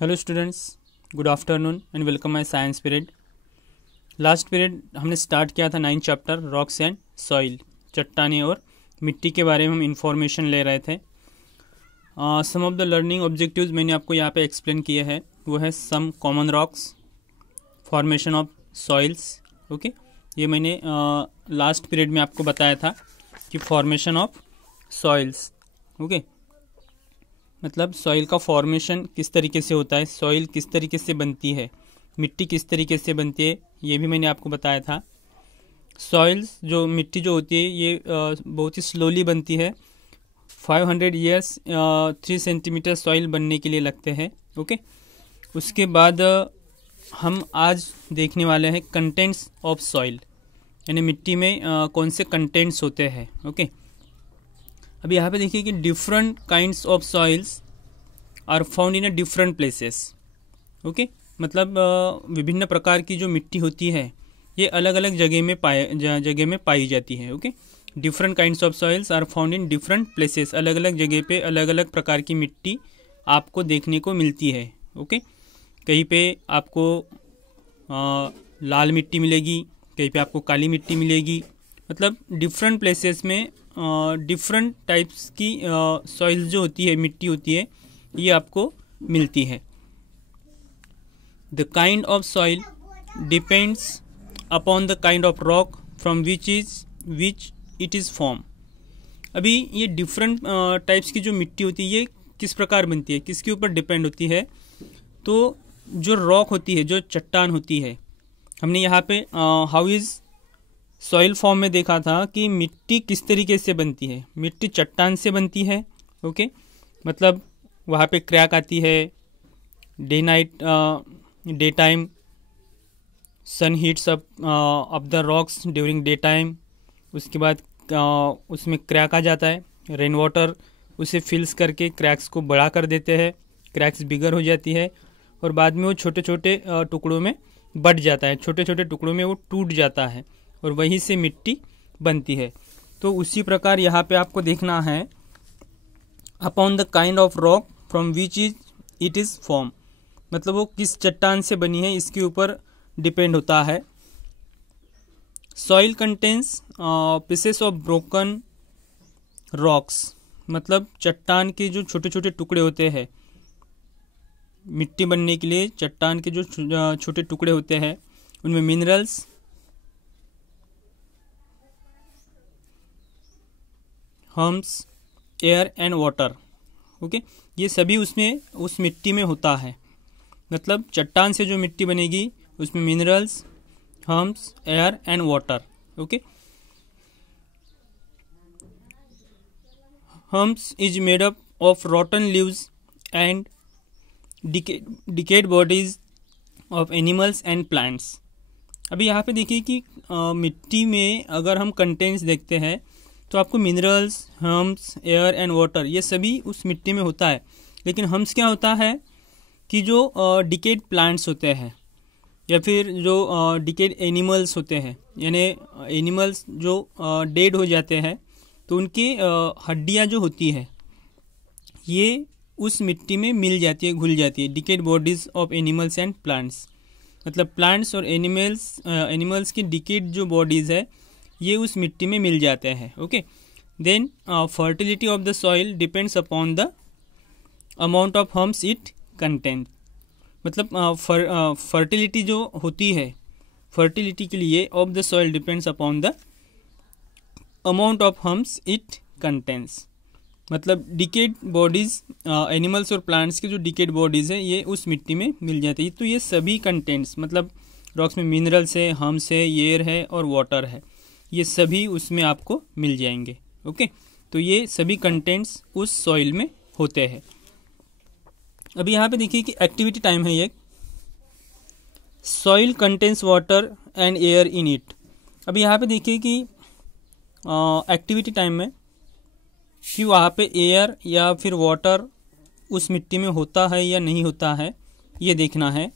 Hello students, good afternoon and welcome my science period. Last period हमने start किया था 9th chapter rocks and soil, चट्टानें और मिट्टी के बारे में हम इंफॉर्मेशन ले रहे थे। Some of the learning objectives मैंने आपको यहाँ पे एक्सप्लेन किए हैं। वो है some common rocks, formation of soils. Okay, ये मैंने लास्ट पीरियड में आपको बताया था कि फॉर्मेशन ऑफ सॉइल्स। ओके, मतलब सॉइल का फॉर्मेशन किस तरीके से होता है, सॉइल किस तरीके से बनती है, मिट्टी किस तरीके से बनती है, ये भी मैंने आपको बताया था। सॉइल्स जो मिट्टी जो होती है ये बहुत ही स्लोली बनती है। 500 ईयर्स 3 सेंटीमीटर सॉइल बनने के लिए लगते हैं। ओके, उसके बाद हम आज देखने वाले हैं कंटेंट्स ऑफ सॉइल, यानी मिट्टी में कौन से कंटेंट्स होते हैं। ओके, अभी यहाँ पे देखिए कि different kinds of soils are found in a different places. Okay, मतलब विभिन्न प्रकार की जो मिट्टी होती है ये अलग अलग जगह में पाई जाती है। Okay, different kinds of soils are found in different places. अलग अलग जगह पे अलग अलग प्रकार की मिट्टी आपको देखने को मिलती है। ओके, कहीं पे आपको लाल मिट्टी मिलेगी, कहीं पे आपको काली मिट्टी मिलेगी। मतलब डिफरेंट प्लेसेस में डिफरेंट टाइप्स की सॉइल जो होती है, मिट्टी होती है, ये आपको मिलती है। The kind of soil depends upon the kind of rock from which it is form. अभी ये डिफरेंट टाइप्स की जो मिट्टी होती है ये किस प्रकार बनती है, किसके ऊपर डिपेंड होती है। तो जो रॉक होती है, जो चट्टान होती है, हमने यहाँ पे हाउ इज़ सॉइल फॉर्म में देखा था कि मिट्टी किस तरीके से बनती है। मिट्टी चट्टान से बनती है। ओके, मतलब वहाँ पे क्रैक आती है, day time sun heats up the rocks during day time. उसके बाद उसमें क्रैक आ जाता है, रेन वाटर उसे फिल्स करके क्रैक्स को बड़ा कर देते हैं, क्रैक्स बिगर हो जाती है और बाद में वो छोटे छोटे टुकड़ों में बट जाता है, छोटे छोटे टुकड़ों में वो टूट जाता है और वहीं से मिट्टी बनती है। तो उसी प्रकार यहाँ पे आपको देखना है upon the kind of rock from which it is form, मतलब वो किस चट्टान से बनी है इसके ऊपर डिपेंड होता है। Soil contains pieces of broken rocks, मतलब चट्टान के जो छोटे छोटे टुकड़े होते हैं, मिट्टी बनने के लिए चट्टान के जो छोटे टुकड़े होते हैं उनमें minerals, hums, air and water. Okay, ये सभी उसमें उस मिट्टी में होता है। मतलब चट्टान से जो मिट्टी बनेगी उसमें minerals, hums, air and water. Okay, hums is made up of रॉटन leaves and decade bodies of animals and plants. अभी यहाँ पे देखिए कि मिट्टी में अगर हम कंटेंट्स देखते हैं तो आपको minerals, hums, air and water ये सभी उस मिट्टी में होता है। लेकिन हम्स क्या होता है कि जो डिकेड प्लांट्स होते हैं या फिर जो डिकेड एनिमल्स होते हैं, यानी एनिमल्स जो डेड हो जाते हैं तो उनकी हड्डियां जो होती है ये उस मिट्टी में मिल जाती है, घुल जाती है। Decayed bodies of animals and plants, मतलब प्लांट्स और एनिमल्स की डिकेड जो बॉडीज़ है ये उस मिट्टी में मिल जाते हैं। Okay, then fertility of the soil depends upon the amount of humus it content. मतलब फर्टिलिटी जो होती है, फर्टिलिटी के लिए of the soil depends upon the amount of humus it contents. मतलब डिकेड बॉडीज एनिमल्स और प्लांट्स की जो डिकेड बॉडीज़ है ये उस मिट्टी में मिल जाती है। तो ये सभी कंटेंट्स, मतलब रॉक्स में मिनरल्स है, हम्स है, एयर है और वाटर है, ये सभी उसमें आपको मिल जाएंगे। ओके, तो ये सभी कंटेंट्स उस सॉइल में होते हैं। अभी यहाँ पे देखिए कि एक्टिविटी टाइम है ये। Soil contains water and air in it. अभी यहाँ पे देखिए कि एक्टिविटी टाइम में कि वहाँ पे एयर या फिर वाटर उस मिट्टी में होता है या नहीं होता है, ये देखना है।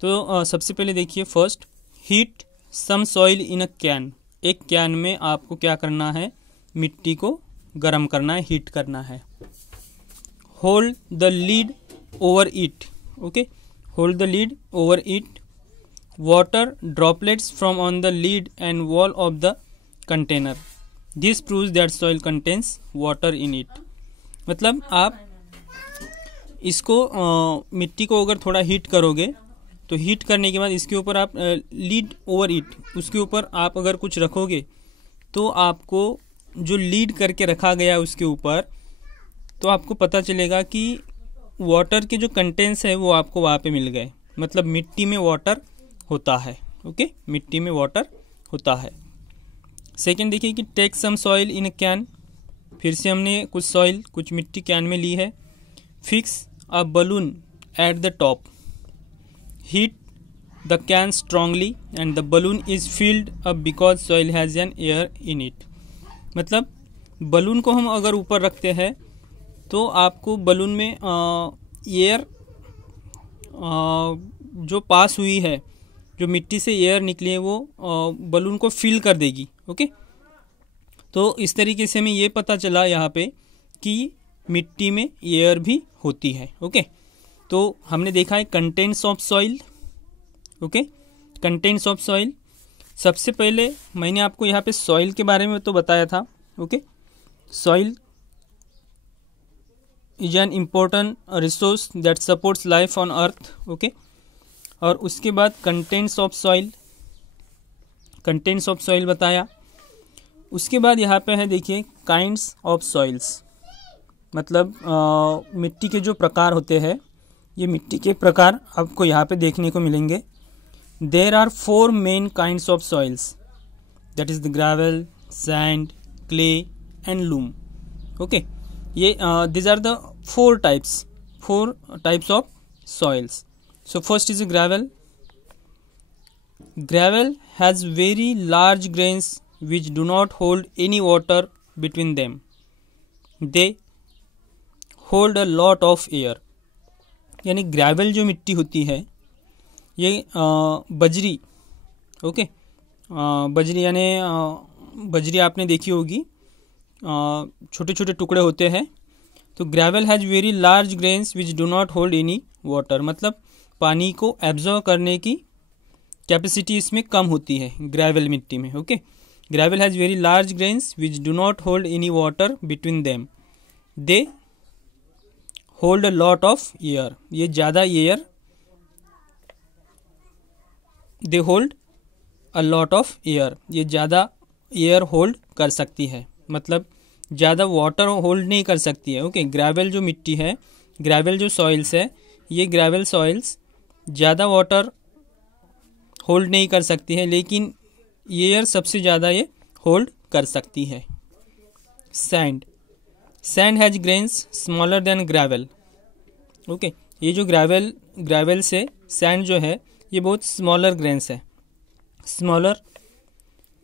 तो सबसे पहले देखिए, first heat some soil in a can. एक कैन में आपको क्या करना है, मिट्टी को गर्म करना है, हीट करना है। Hold the lead over it. Okay, hold the lid over it. Water droplets from on the lid and wall of the container. This proves that soil contains water in it. मतलब आप इसको मिट्टी को अगर थोड़ा heat करोगे तो heat करने के बाद इसके ऊपर आप लीड ओवर इट, उसके ऊपर आप अगर कुछ रखोगे तो आपको जो लीड करके रखा गया उसके ऊपर, तो आपको पता चलेगा कि वाटर के जो कंटेंट्स है वो आपको वहाँ पे मिल गए। मतलब मिट्टी में वाटर होता है। ओके, मिट्टी में वाटर होता है। सेकेंड देखिए कि take some soil in a can. फिर से हमने कुछ सॉइल, कुछ मिट्टी कैन में ली है। Fix a balloon at the top, heat the can strongly and the balloon is filled up because soil has an air in it. मतलब balloon को हम अगर ऊपर रखते हैं तो आपको बलून में एयर जो पास हुई है, जो मिट्टी से एयर निकली है वो बलून को फिल कर देगी। ओके, तो इस तरीके से हमें ये पता चला यहाँ पे कि मिट्टी में एयर भी होती है। ओके, तो हमने देखा है contents of soil. Okay, contents of soil. सबसे पहले मैंने आपको यहाँ पे सॉइल के बारे में तो बताया था। Okay, soil is an important resource that supports life on earth. Okay, और उसके बाद contents of soil, contents of soil बताया। उसके बाद यहाँ पे है देखिए काइंड्स ऑफ सॉइल्स। मतलब मिट्टी के जो प्रकार होते हैं, ये मिट्टी के प्रकार आपको यहाँ पे देखने को मिलेंगे। There are 4 main kinds of soils, that is the gravel, sand, clay and loam. Okay, ये these are the 4 types of soils. So first is gravel. Gravel has very large grains which do not hold any water between them. They hold a lot of air. यानी gravel जो मिट्टी होती है ये बजरी। Okay, बजरी यानी बजरी आपने देखी होगी, छोटे छोटे टुकड़े होते हैं। तो gravel has very large grains which do not hold any water. मतलब पानी को एब्जॉर्व करने की कैपेसिटी इसमें कम होती है ग्रेवल मिट्टी में। Okay, gravel has very large grains which do not hold any water between them. They hold a lot of air. ये ज़्यादा air, they hold a lot of air, ये ज़्यादा एयर होल्ड कर सकती है। मतलब ज़्यादा वाटर होल्ड नहीं कर सकती है। ओके, ग्रेवल जो मिट्टी है, ग्रेवल जो सॉइल्स है, ये ग्रेवल सॉइल्स ज़्यादा वाटर होल्ड नहीं कर सकती है, लेकिन एयर सबसे ज़्यादा ये होल्ड कर सकती है। Sand, sand has grains smaller than gravel. Okay, ये जो ग्रेवल से सैंड जो है ये बहुत स्मॉलर ग्रेन्स है। स्मॉलर,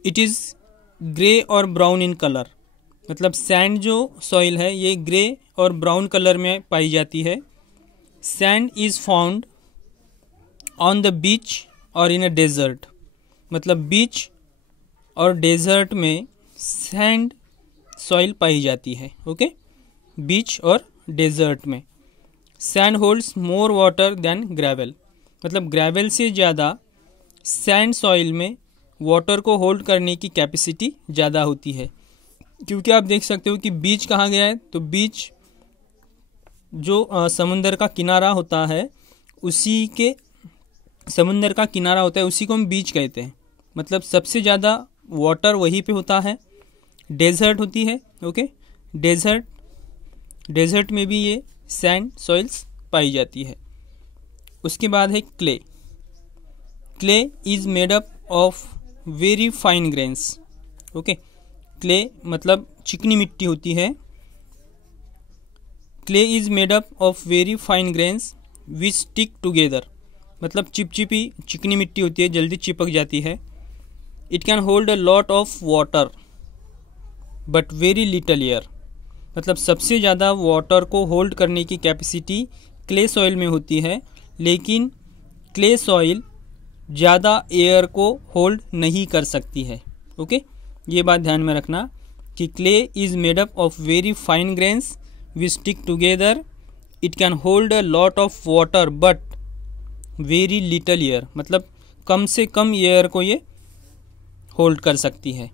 इट इज़ ग्रे और ब्राउन इन कलर। मतलब सैंड जो सॉइल है ये ग्रे और ब्राउन कलर में पाई जाती है। Sand is found on the beach और इन अ डेजर्ट। मतलब बीच और डेजर्ट में सैंड सॉइल पाई जाती है। ओके, बीच और डेजर्ट में। Sand holds more water than gravel. मतलब ग्रेवल से ज़्यादा सैंड सॉइल में वाटर को होल्ड करने की कैपेसिटी ज़्यादा होती है। क्योंकि आप देख सकते हो कि बीच कहाँ गया है, तो बीच जो समुंदर का किनारा होता है, उसी के समुंदर का किनारा होता है उसी को हम बीच कहते हैं। मतलब सबसे ज़्यादा वाटर वहीं पे होता है। डेजर्ट होती है। ओके, डेजर्ट में भी ये सैंड सॉइल्स पाई जाती है। उसके बाद है clay. Clay is made up of very fine grains. Okay, clay मतलब चिकनी मिट्टी होती है। Clay is made up of very fine grains which stick together. मतलब चिपचिपी चिकनी मिट्टी होती है, जल्दी चिपक जाती है। It can hold a lot of water but very little air. मतलब सबसे ज़्यादा वाटर को होल्ड करने की कैपेसिटी क्ले सॉइल में होती है, लेकिन क्ले सॉइल ज़्यादा एयर को होल्ड नहीं कर सकती है। ओके, ये बात ध्यान में रखना कि clay is made up of very fine grains which stick together it can hold a lot of water but very little air, मतलब कम से कम एयर को ये होल्ड कर सकती है,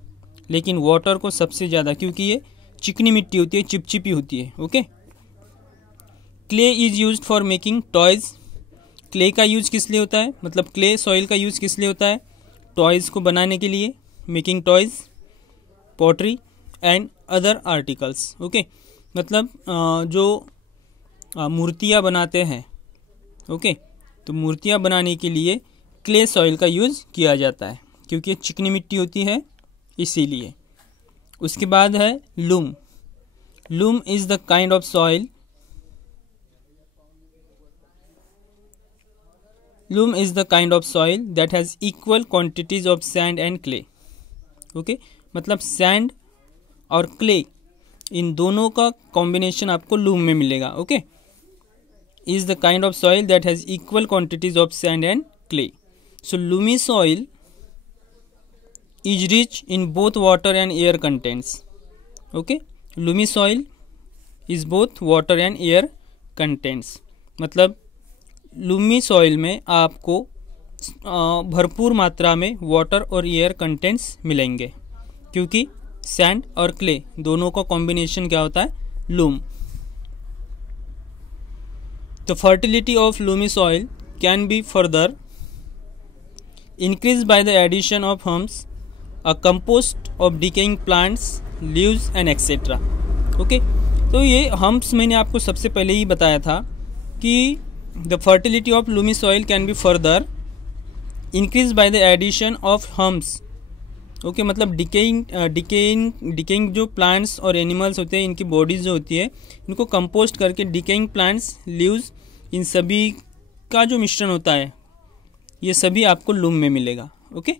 लेकिन वाटर को सबसे ज़्यादा, क्योंकि ये चिकनी मिट्टी होती है, चिपचिपी होती है। Okay. Clay is used for making toys. Clay का यूज किस लिए होता है, मतलब क्ले सॉइल का यूज किस लिए होता है, टॉयज को बनाने के लिए, making toys, pottery and other articles. Okay, मतलब जो मूर्तियाँ बनाते हैं, ओके, तो मूर्तियाँ बनाने के लिए क्ले सॉइल का यूज़ किया जाता है, क्योंकि चिकनी मिट्टी होती है इसीलिए। उसके बाद है loom. Loom is the kind of soil, loom is the kind of soil that has equal quantities of sand and clay. Okay, मतलब सैंड और क्ले इन दोनों का कॉम्बिनेशन आपको लूम में मिलेगा। Okay, is the kind of soil that has equal quantities of sand and clay. So Lumi soil is rich in both water and air contents. Okay, loomy soil is both water and air contents, मतलब Lumi soil में आपको भरपूर मात्रा में water और air contents मिलेंगे, क्योंकि sand और क्ले दोनों का कॉम्बिनेशन क्या होता है, लूम। तो fertility of loamy soil can be further increased by the addition of humus, a compost of decaying plants, leaves and etc. Okay, तो ये हम्प्स मैंने आपको सबसे पहले ही बताया था कि the fertility of loamy soil can be further increase by the addition of humus. Okay, मतलब डिकेइंग जो प्लांट्स और एनिमल्स होते हैं, इनकी बॉडीज जो होती है, इनको कंपोस्ट करके डिकेइंग प्लांट्स, लीव्स, इन सभी का जो मिश्रण होता है, ये सभी आपको लूम में मिलेगा। Okay,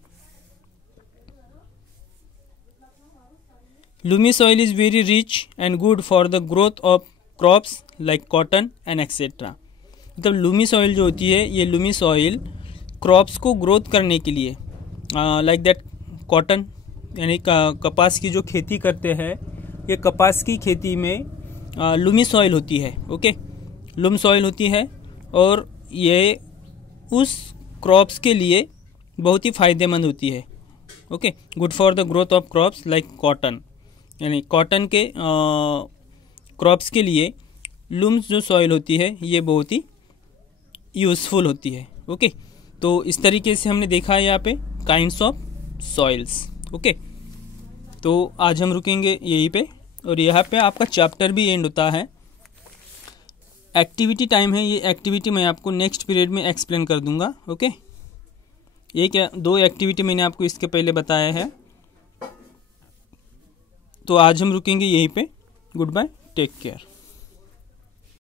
Lumi soil is very rich and good for the growth of crops like cotton and etcetera. मतलब लूमी सॉइल जो होती है, ये लूमी सॉइल क्रॉप्स को ग्रोथ करने के लिए, लाइक दैट कॉटन, यानी कपास की जो खेती करते हैं, ये कपास की खेती में लूमी सॉइल होती है। ओके, लूम सॉइल होती है, और ये उस क्रॉप्स के लिए बहुत ही फायदेमंद होती है। Okay, good for the growth of crops like cotton, यानी कॉटन के क्रॉप्स के लिए लूम्स जो सॉइल होती है, ये बहुत ही यूज़फुल होती है। ओके, तो इस तरीके से हमने देखा है यहाँ पे काइंड्स ऑफ सॉइल्स। ओके, तो आज हम रुकेंगे यहीं पे, और यहाँ पे आपका चैप्टर भी एंड होता है। एक्टिविटी टाइम है, ये एक्टिविटी मैं आपको नेक्स्ट पीरियड में एक्सप्लेन कर दूंगा। ओके, ये क्या 2 एक्टिविटी मैंने आपको इसके पहले बताया है। तो आज हम रुकेंगे यहीं पे। Good bye, take care.